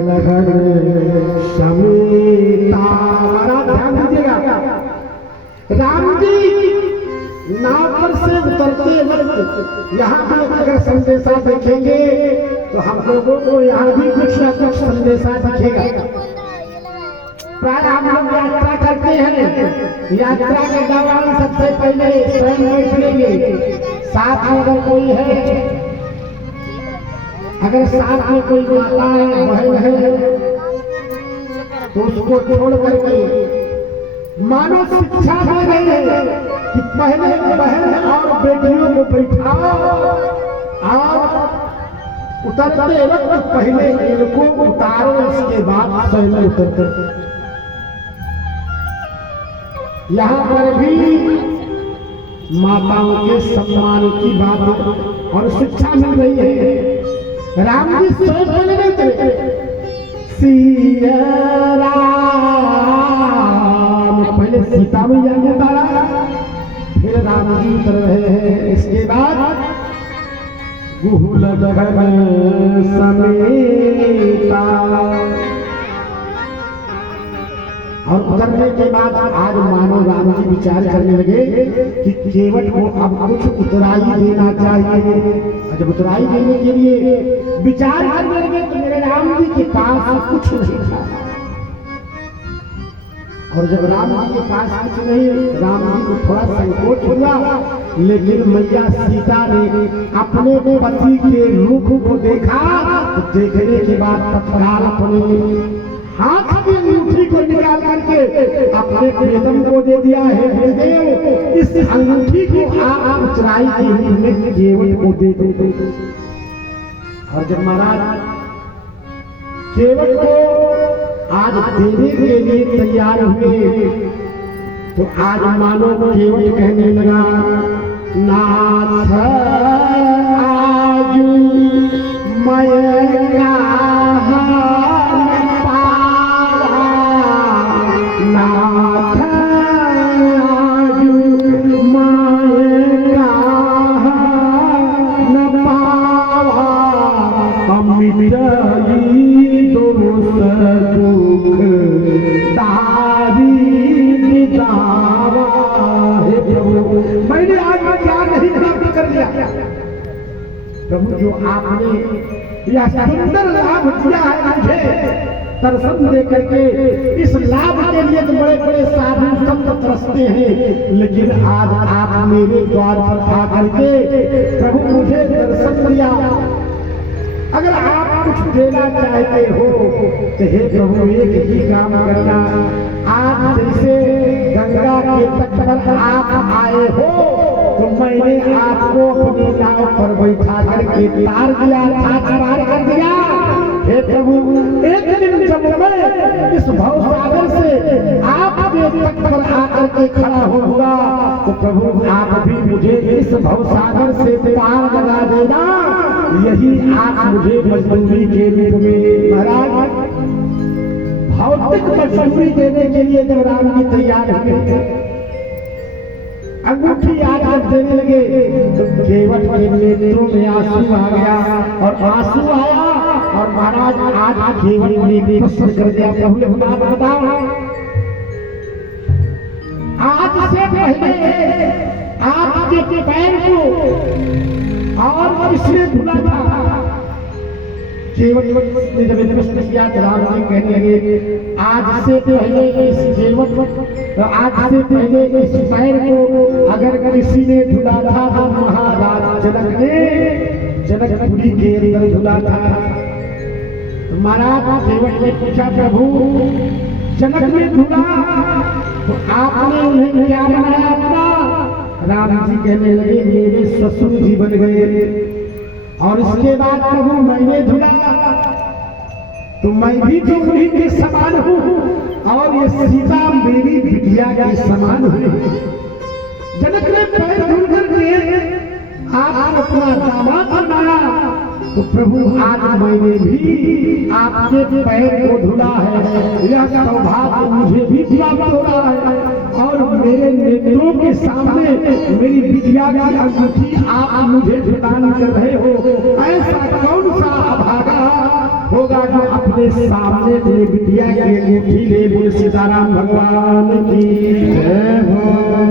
लखन समेता। ध्यान दीजिएगा, राम जी नाव पर से उतरते वक्त यहाँ पर अगर संदेशा देखेंगे तो हम लोगों को यहाँ भी कुछ न कुछ संदेशा दिखेगा। प्राय हम लोग यात्रा करते हैं, यात्रा के दौरान सबसे पहले स्वयं बैठ लेंगे, साथ में अगर कोई है, अगर साथ में कोई माता है, बहन है, तो उसको छोड़ करके मानो शिक्षा दे रहे हैं कि पहले बहन और बेटियों को बैठाओ और उतरते वक्त पहले इनको उतारो, इसके बाद स्वयं उतरते। यहाँ पर भी माताओं के सम्मान की बात और शिक्षा मिल रही है। राम जी स्वयं बोले नहीं थे, सिया राम, पहले सीता मैया ने उतारा, फिर राम जी उतर रहे हैं। इसके बाद गुहुल समेता, और उतरने के बाद आज मानो राम जी विचार करने लगे कि केवट को अब कुछ उतराई देना चाहिए। जब उतराई देने के लिए विचार करने लगे तो मेरे राम जी के पास कुछ नहीं था, और जब राम जी के पास कुछ नहीं, राम जी को थोड़ा संकोच हुआ, लेकिन मैया सीता ने अपने पति के मुख को देखा, तो देखने के बाद तत्काल अपने हाथ की अंगूठी को निकाल करके अपने प्रियतम को दे दिया है। इस अंगूठी को आप उतराई के केवट को दे दो। और जब महाराज केवट को आज देने के लिए तैयार हुए तो आज मानो केवट कहने लगा, नाथ आज मैं प्रभु जो आपने यह सुंदर लाभ दिया है मुझे, दर्शन दे करके इस लाभ के लिए तो बड़े बड़े साधु संत तरसते हैं, लेकिन आज आप मेरे द्वार पर आकर के प्रभु मुझे दर्शन दिया। अगर आप कुछ देना चाहते हो तो हे प्रभु एक ही काम करना, आज जैसे गंगा के तट पर आप आए हो तो मैंने आपको अपनी नाव पर बैठा करके तार दिया था, पार कर दिया। हे प्रभु एक दिन जब मैं इस भवसागर से आपके तट पर आकर के खड़ा होऊंगा तो प्रभु आप भी मुझे इस भवसागर से पार लगा देना, यही आप मुझे मजबूरी के रूप में। महाराज भौतिक मजबूरी देने के लिए जब राम जी तैयार हुए, अंगूठी आज देने लगे तो केवट के नेत्रों में आंसू आ गया, और आंसू आया और महाराज आज केवट ने प्रश्न कर दिया, प्रभु बताओ आज से पहले आपके पैर को और किसने धुला था? केवट ने जब प्रश्न किया तो राम जी कहने लगे, आज से पहले इस केवट, आज से पहले इस पैर को अगर किसी ने धुला था तो महाराज जनक ने जनकपुरी के अंदर धुला था। तो महाराज केवट ने पूछा, प्रभु जनक ने धुला तो आपने उन्हें क्या बनाया अपना? राम जी कहने लगे, मेरे ससुर जी बन गए, और इसके बाद प्रभु मैंने धुला तो मैं भी तो उन्हीं के समान हूँ, और ये सीता मेरी बिटिया के समान हुई। जनक ने पैर धुल करके आप अपना दामाद बनाया, तो प्रभु आज मैंने भी आपके पैर को धुला है, यह सौभाग्य मुझे भी प्राप्त हो रहा है, और मेरे नेत्रों के सामने मेरी बिटिया की अंगूठी आप मुझे प्रदान कर रहे हो। ऐसा कौन सा अभागा होगा जो अपने सामने अपनी बिटिया की अंगूठी ले बोले सीताराम भगवान की जय हो।